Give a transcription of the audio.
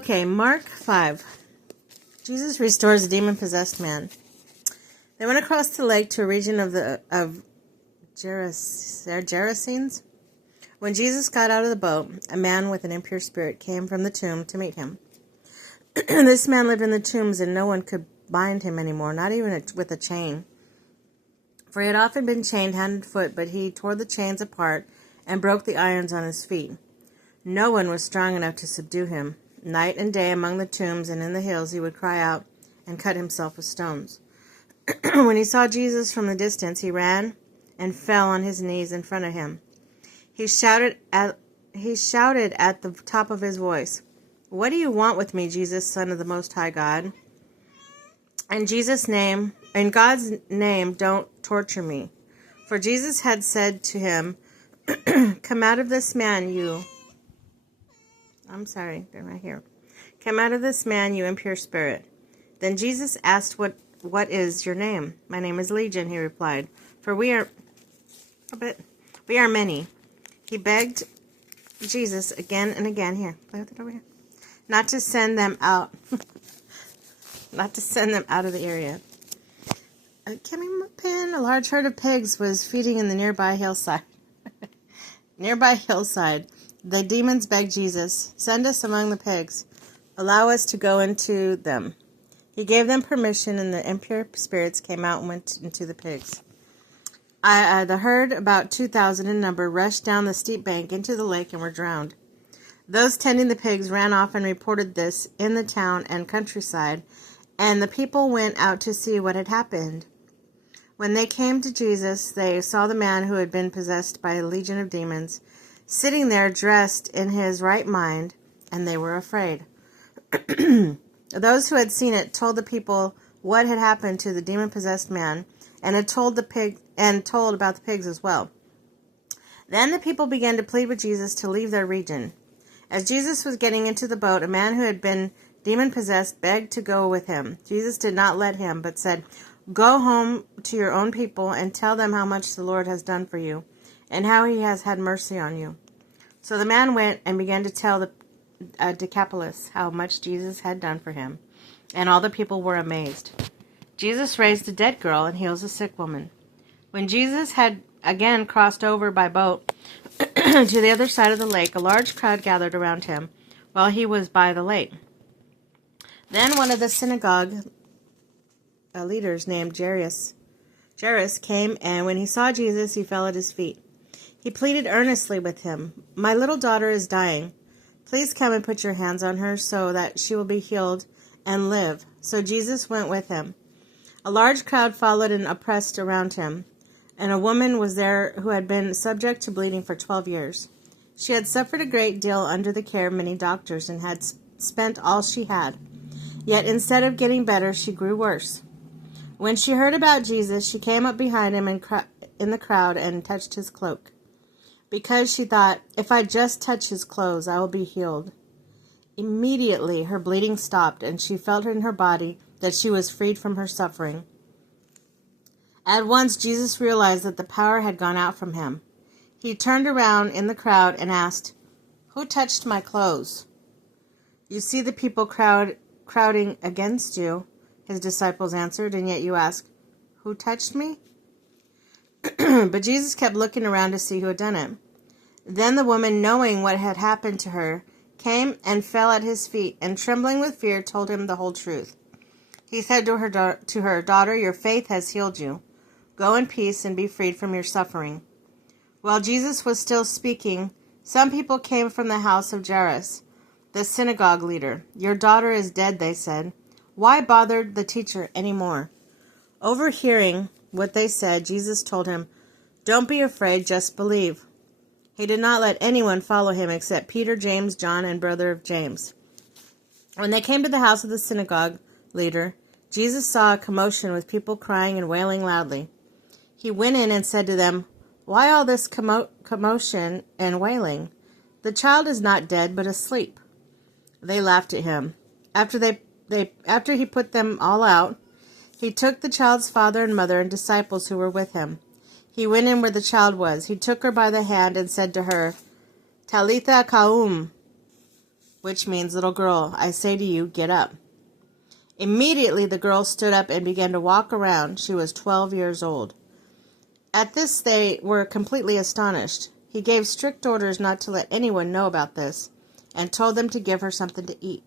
Okay, Mark 5. Jesus restores a demon-possessed man. They went across the lake to a region of Gerasenes. When Jesus got out of the boat, a man with an impure spirit came from the tomb to meet him. This man lived in the tombs, and no one could bind him anymore, not even with a chain. For he had often been chained hand and foot, but he tore the chains apart and broke the irons on his feet. No one was strong enough to subdue him. Night and day among the tombs and in the hills he would cry out and cut himself with stones. When he saw Jesus from the distance, he ran and fell on his knees in front of him. He shouted at the top of his voice, "What do you want with me, Jesus, Son of the Most High God? In God's name, don't torture me." For Jesus had said to him, "Come out of this man, you..." they're right here. "Come out of this man, you impure spirit." Then Jesus asked, What is your name?" "My name is Legion," he replied, "for we are many." He begged Jesus again and again, not to send them out, not to send them out of the area. A large herd of pigs was feeding in the nearby hillside. The demons begged Jesus, "Send us among the pigs. Allow us to go into them." He gave them permission, and the impure spirits came out and went into the pigs. The herd, about 2,000 in number, rushed down the steep bank into the lake and were drowned. Those tending the pigs ran off and reported this in the town and countryside, and the people went out to see what had happened. When they came to Jesus, they saw the man who had been possessed by a legion of demons, sitting there dressed in his right mind, and they were afraid. Those who had seen it told the people what had happened to the demon-possessed man, and had told about the pigs as well. Then the people began to plead with Jesus to leave their region. As Jesus was getting into the boat, a man who had been demon-possessed begged to go with him. Jesus did not let him, but said, "Go home to your own people and tell them how much the Lord has done for you, and how he has had mercy on you." So the man went and began to tell the Decapolis how much Jesus had done for him, and all the people were amazed. Jesus raised a dead girl and heals a sick woman. When Jesus had again crossed over by boat to the other side of the lake, a large crowd gathered around him while he was by the lake. Then one of the synagogue leaders named Jairus came, and when he saw Jesus, he fell at his feet. He pleaded earnestly with him, "My little daughter is dying. Please come and put your hands on her so that she will be healed and live." So Jesus went with him. A large crowd followed and pressed around him, and a woman was there who had been subject to bleeding for 12 years. She had suffered a great deal under the care of many doctors and had spent all she had. Yet instead of getting better, she grew worse. When she heard about Jesus, she came up behind him in the crowd and touched his cloak, because she thought, "If I just touch his clothes, I will be healed." Immediately her bleeding stopped, and she felt in her body that she was freed from her suffering. At once Jesus realized that the power had gone out from him. He turned around in the crowd and asked, "Who touched my clothes?" "You see the people crowding against you," his disciples answered, "and yet you ask, 'Who touched me?'" But Jesus kept looking around to see who had done it. Then the woman, knowing what had happened to her, came and fell at his feet, and trembling with fear told him the whole truth. He said to her, "Daughter, your faith has healed you. Go in peace and be freed from your suffering." While Jesus was still speaking, some people came from the house of Jairus, the synagogue leader. "Your daughter is dead," they said. "Why bother the teacher any more?" Overhearing what they said, Jesus told him, "Don't be afraid, just believe." He did not let anyone follow him except Peter, James, John, and brother of James. When they came to the house of the synagogue leader, Jesus saw a commotion with people crying and wailing loudly. He went in and said to them, "Why all this commotion and wailing? The child is not dead, but asleep." They laughed at him. After he put them all out, he took the child's father and mother and disciples who were with him. He went in where the child was. He took her by the hand and said to her, "Talitha koum," which means, little girl, I say to you, get up. Immediately the girl stood up and began to walk around. She was 12 years old. At this they were completely astonished. He gave strict orders not to let anyone know about this, and told them to give her something to eat.